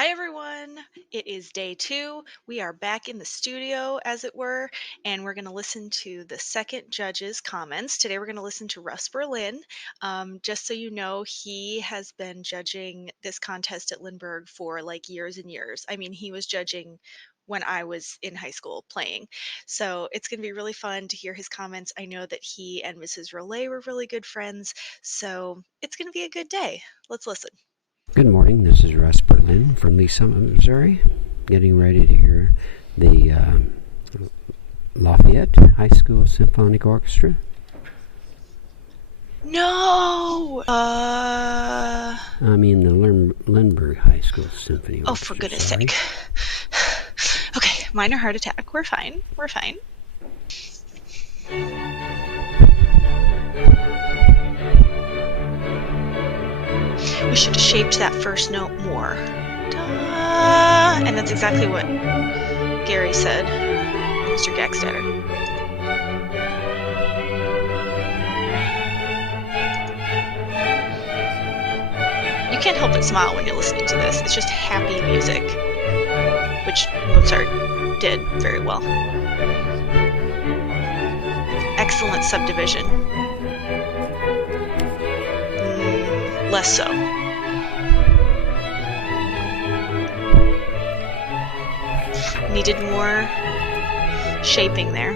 Hi, everyone. It is day two. We are back in the studio, as it were, and we're going to listen to the second judge's comments. Today, we're going to listen to Russ Berlin. Just so you know, he has been judging this contest at Lindbergh for like years and years. I mean, he was judging when I was in high school playing. So it's going to be really fun to hear his comments. I know that he and Mrs. Rollet were really good friends, so it's going to be a good day. Let's listen. Good morning, this is Russ Berlin from Lee Summit, Missouri, getting ready to hear the Lafayette High School Symphonic Orchestra. No! I mean the Lindbergh High School Symphony Orchestra. Oh, for goodness sake. Okay, minor heart attack. We're fine. We're fine. We should have shaped that first note more. Da! And that's exactly what Gary said, Mr. Gackstatter. You can't help but smile when you're listening to this. It's just happy music, which Mozart did very well. Excellent subdivision. Less so. Needed more shaping there.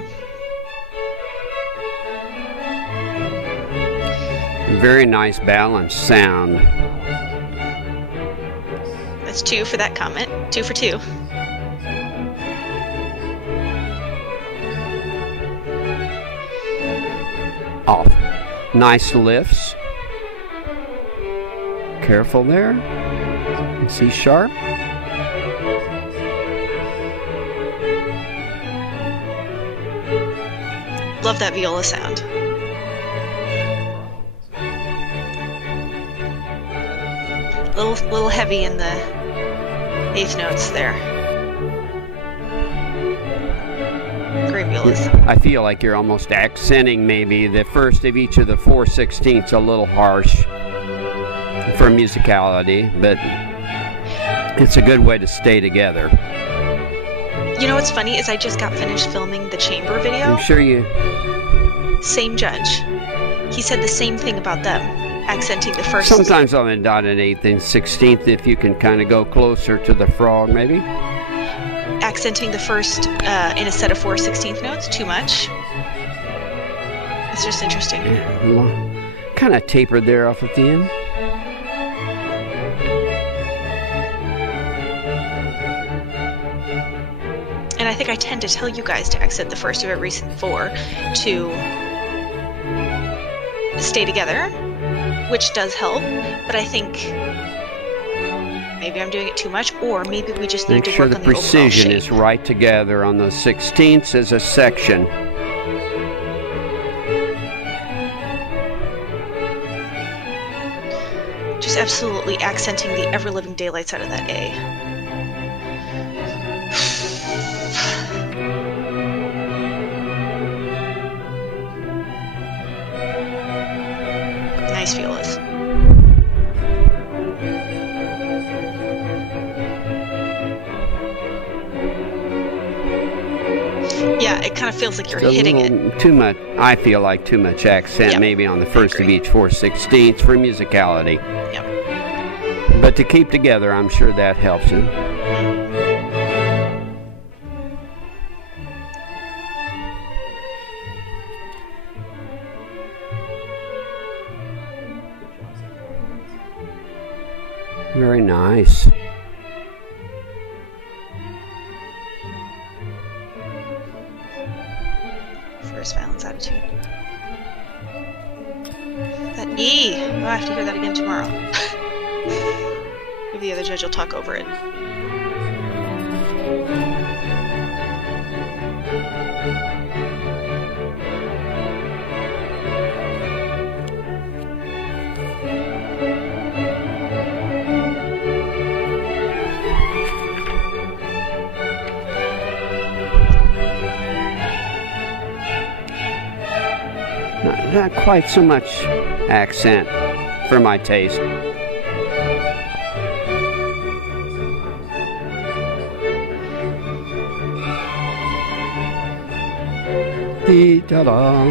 Very nice balanced sound. That's 2 for that comment. 2 for 2. Off. Nice lifts. Careful there. C sharp. Love that viola sound. Little heavy in the 8th notes there. Great violas. I feel like you're almost accenting maybe the first of each of the 4/16ths a little harsh for musicality, but it's a good way to stay together. You know what's funny is I just got finished filming the chamber video. I'm sure you... Same judge. He said the same thing about them, accenting the first... Sometimes on a dot and 8th and 16th, if you can kind of go closer to the frog, maybe. Accenting the first in a set of 4/16th notes, too much. It's just interesting. Yeah, kind of tapered there off at the end. And I think I tend to tell you guys to accent the first of every 4 to stay together, which does help, but I think maybe I'm doing it too much, or maybe we just need to work on the overall shape. Make sure the precision is right together on those 16ths as a section. Just absolutely accenting the ever-living daylights out of that A. Nice violas. Yeah, it kind of feels like you're hitting it. Too much, I feel like too much accent, maybe on the first of each 4/16ths for musicality. Yep. But to keep together, I'm sure that helps you. Very nice. First balance attitude. That E! Oh, I have to hear that again tomorrow. Maybe the other judge will talk over it. Not quite so much accent for my taste. dee da da.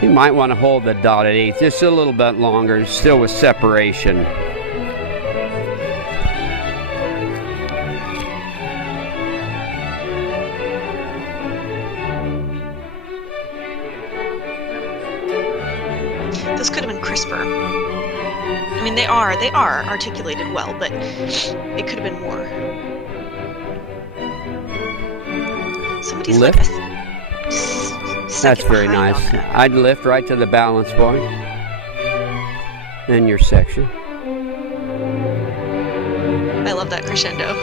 You might want to hold the dotted eighth just a little bit longer, still with separation. This could have been crisper. I mean, they are articulated well, but it could have been more. Somebody's Lift. like That's very nice. I'd lift right to the balance point. In your section. I love that crescendo.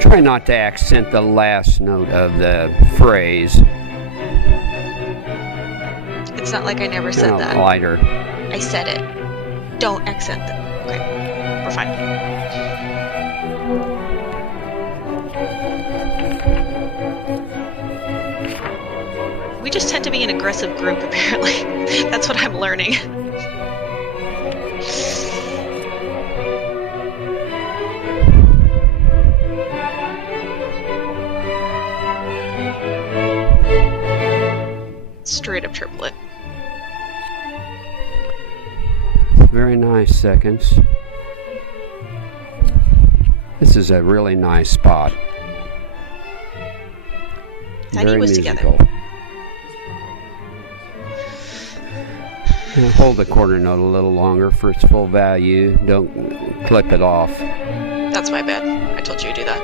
Try not to accent the last note of the phrase. It's not like I never said that. Lighter. I said it. Don't accent them. Okay, we're fine. We just tend to be an aggressive group, apparently. That's what I'm learning. Straight up triplet. Very nice seconds. This is a really nice spot. Very musical. And hold the quarter note a little longer for its full value. Don't clip it off. That's my bad. I told you to do that.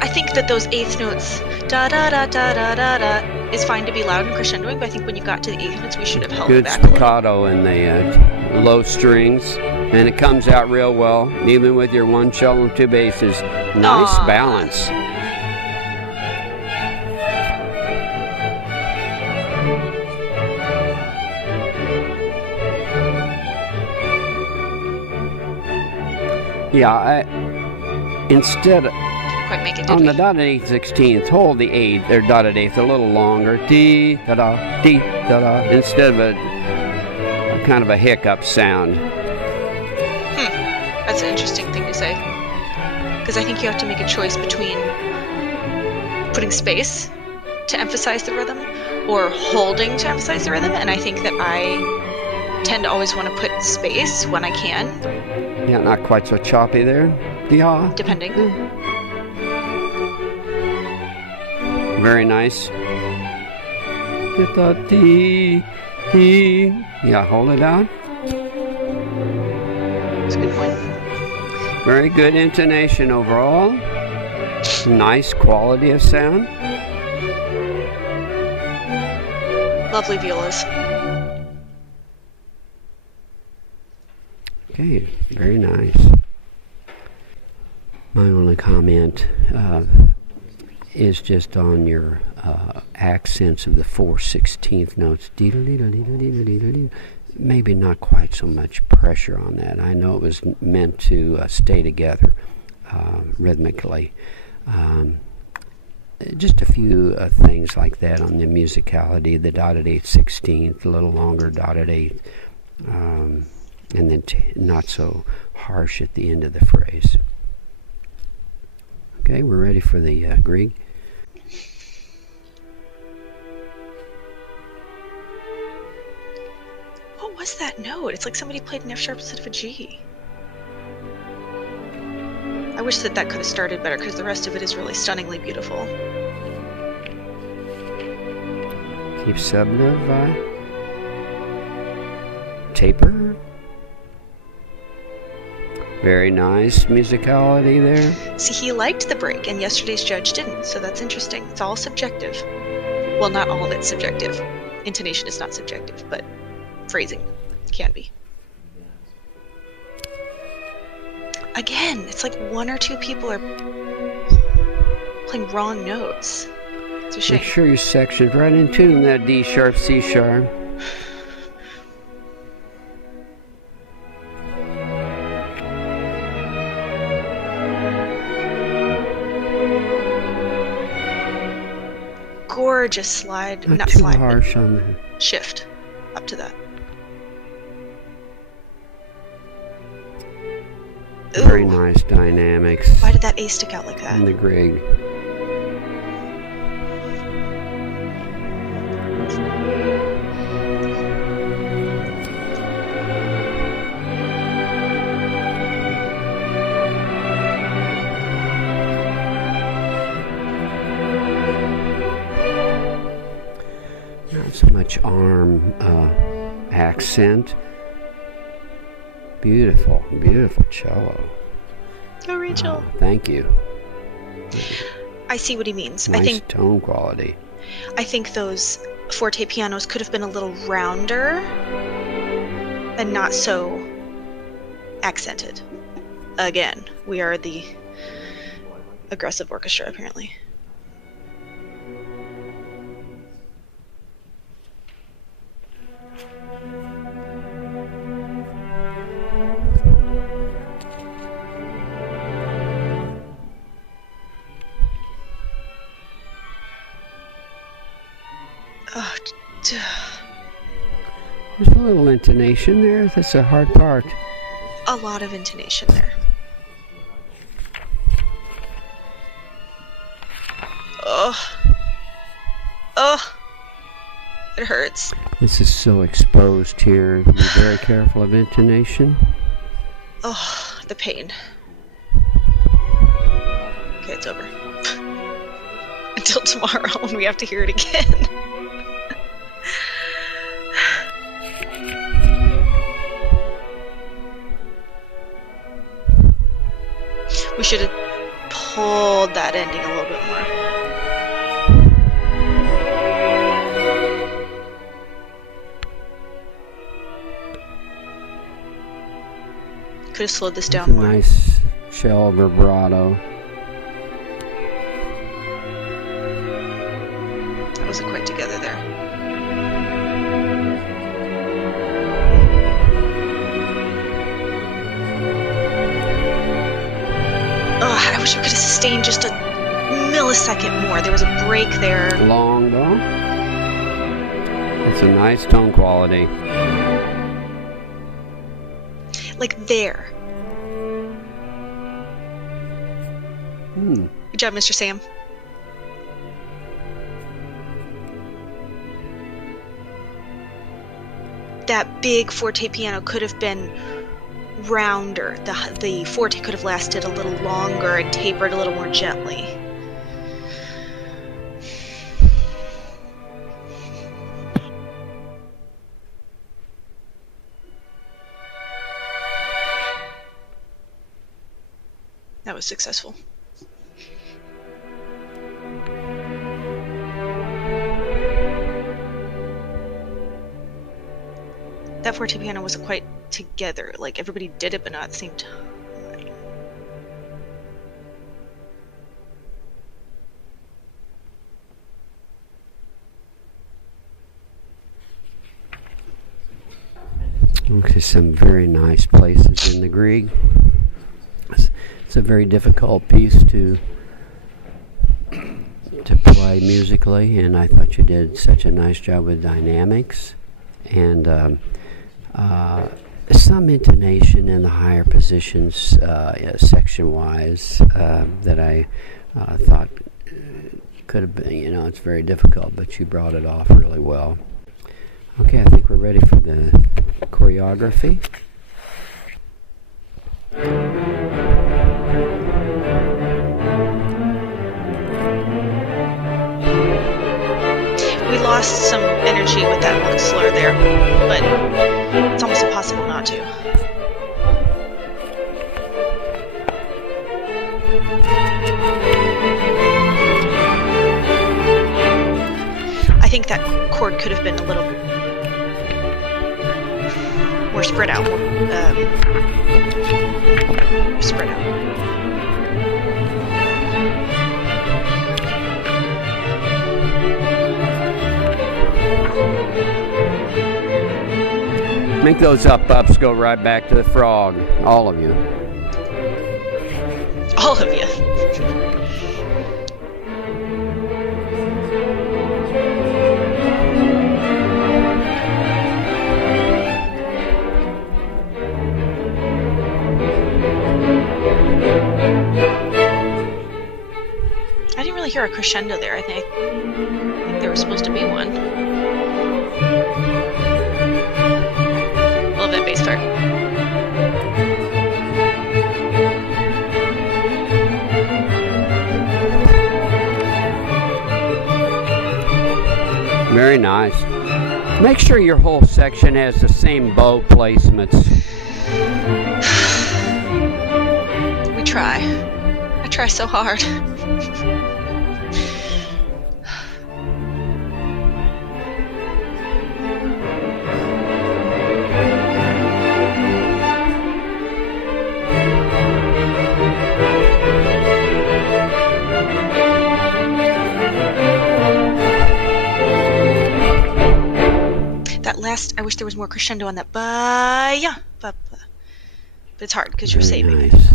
I think that those eighth notes, da da da da da da da, is fine to be loud and crescendoing, but I think when you got to the eighth notes, we should have held it back. Good staccato in the low strings, and it comes out real well, even with your one cello and two basses. Nice balance. Yeah, instead of quite make it, on the dotted eighth 16th, hold the eighth or dotted eighth a little longer, dee da da, instead of a kind of a hiccup sound. That's an interesting thing to say, because I think you have to make a choice between putting space to emphasize the rhythm or holding to emphasize the rhythm, and I think that I tend to always want to put space when I can. Yeah, not quite so choppy there. Yeah. Depending. Very nice. Yeah, hold it out. That's a good point. Very good intonation overall. Nice quality of sound. Lovely violas. Okay, very nice. My only comment is just on your accents of the 4/16 notes. Maybe not quite so much pressure on that. I know it was meant to stay together rhythmically. Just a few things like that on the musicality, the dotted 8/16, a little longer dotted 8, and then not so harsh at the end of the phrase. Okay, we're ready for the Grieg. What was that note? It's like somebody played an F sharp instead of a G. I wish that could have started better, because the rest of it is really stunningly beautiful. Keep subdive. Taper. Very nice musicality there. See, he liked the break, and yesterday's judge didn't, so that's interesting. It's all subjective. Well, not all of it's subjective. Intonation is not subjective, but phrasing can be. Again, it's like one or two people are playing wrong notes. It's a shame. Make sure your section's right in tune, that D sharp, C sharp. or just slide, Not not too slide, harsh on the... but shift up to that. Very Ooh, nice dynamics why did that A stick out like that? in the Grieg. Not so much arm accent. Beautiful, beautiful cello. Go, Rachel. Thank you. I see what he means. Nice tone quality. I think those forte pianos could have been a little rounder and not so accented. Again, we are the aggressive orchestra, apparently. Oh, There's a little intonation there. That's a hard part. a lot of intonation there. Oh. Oh. It hurts. This is so exposed here. Be very careful of intonation. Oh, the pain. Okay, it's over. Until tomorrow when we have to hear it again. We should have pulled that ending a little bit more. Could have slowed this down more. Nice shell vibrato. That wasn't quite together there. Oh, I wish I could have sustained just a millisecond more. There was a break there. Long though. It's a nice tone quality. Like there. Good job, Mr. Sam. That big forte piano could have been rounder. The forte could have lasted a little longer and tapered a little more gently. That was successful. That forte piano wasn't quite together. Like, everybody did it, but not at the same time. Okay, some very nice places in the Grieg. It's a very difficult piece to play musically, and I thought you did such a nice job with dynamics and some intonation in the higher positions section-wise that I thought could have been, it's very difficult, but you brought it off really well. Okay, I think we're ready for the choreography. We lost some energy with that one slur there, but it's almost impossible not to. I think that chord could have been a little more spread out. Spread out. Make those up-ups go right back to the frog, all of you. All of you. really hear a crescendo there. I think there was supposed to be one. A little bit bass part. Very nice. Make sure your whole section has the same bow placements. We try. I try so hard. That last, I wish there was more crescendo on that, but yeah, but it's hard because you're Very saving, nice.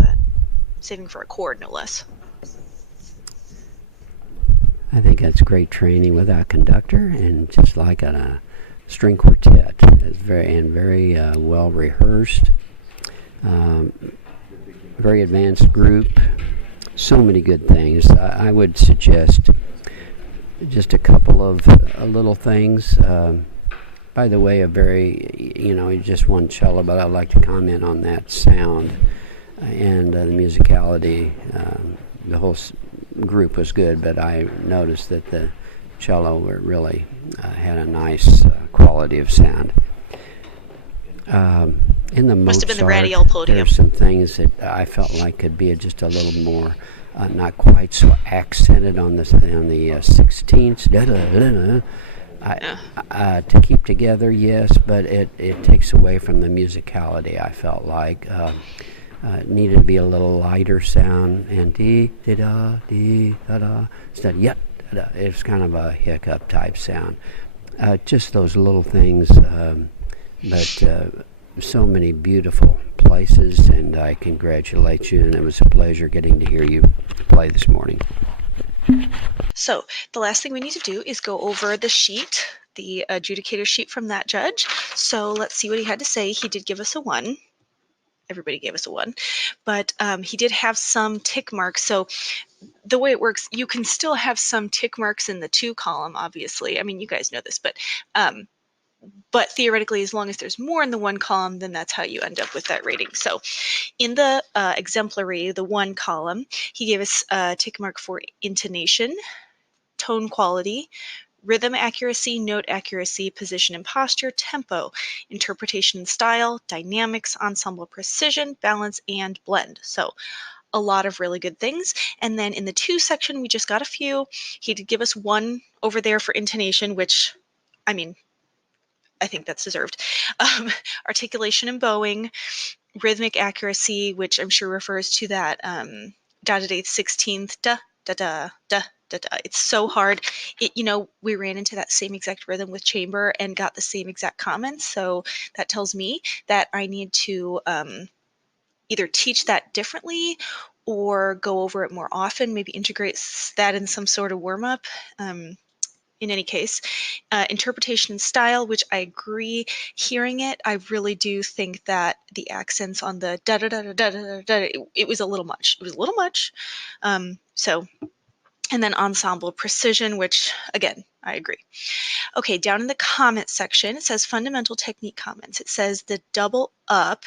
saving for a chord, no less. I think that's great training with our conductor, and just like a string quartet. It's very well rehearsed. Very advanced group. So many good things. I would suggest just a couple of little things. By the way, just one cello, but I'd like to comment on that sound and the musicality. The whole group was good, but I noticed that the cello really had a nice quality of sound. In the Must have been the Mozart, radial podium. there's some things that I felt like could be just a little more, not quite so accented on the 16ths. To keep together, yes, but it takes away from the musicality. I felt like it needed to be a little lighter sound, and dee da dee da da instead of da. It's kind of a hiccup type sound. Just those little things, but so many beautiful places, and I congratulate you. And it was a pleasure getting to hear you play this morning. So the last thing we need to do is go over the sheet, the adjudicator sheet from that judge. So let's see what he had to say. He did give us a 1. Everybody gave us a 1. But he did have some tick marks. So the way it works, you can still have some tick marks in the 2 column, obviously. I mean, you guys know this, but theoretically, as long as there's more in the 1 column, then that's how you end up with that rating. So in the exemplary, the 1 column, he gave us a tick mark for intonation, tone quality, rhythm accuracy, note accuracy, position and posture, tempo, interpretation and style, dynamics, ensemble precision, balance, and blend. So a lot of really good things. And then in the 2 section, we just got a few. He did give us 1 over there for intonation, which, I mean, I think that's deserved. Articulation and bowing, rhythmic accuracy, which I'm sure refers to that dotted 8th, 16th, da, da, da, da, da, da. It's so hard. We ran into that same exact rhythm with chamber and got the same exact comments. So that tells me that I need to either teach that differently or go over it more often, maybe integrate that in some sort of warm-up. In any case, interpretation and style, which I agree. Hearing it, I really do think that the accents on the da da da da da da da, it was a little much. It was a little much. And then ensemble precision, which again, I agree. Okay, down in the comment section, it says fundamental technique comments. It says the double up.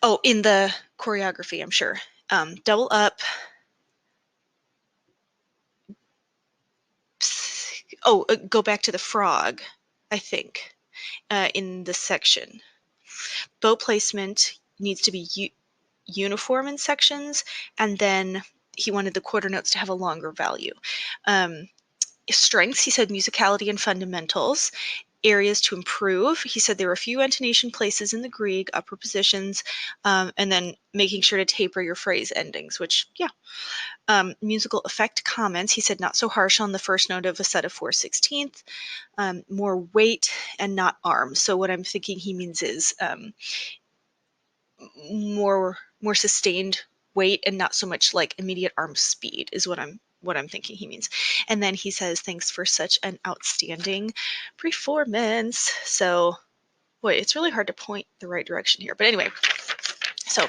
Oh, in the choreography, I'm sure. Double up. Go back to the frog, I think, in this section. Bow placement needs to be uniform in sections, and then he wanted the quarter notes to have a longer value. Strengths, he said musicality and fundamentals. Areas to improve, he said there were a few intonation places in the Grieg, upper positions, and then making sure to taper your phrase endings, which, yeah. Musical effect comments, he said not so harsh on the first note of a set of 4/16, more weight and not arms. So what I'm thinking he means is more sustained weight and not so much like immediate arm speed is what I'm thinking he means. And then he says, thanks for such an outstanding performance. So, boy, it's really hard to point the right direction here. But anyway, so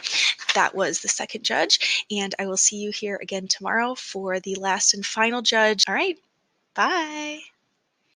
that was the second judge, and I will see you here again tomorrow for the last and final judge. All right, bye.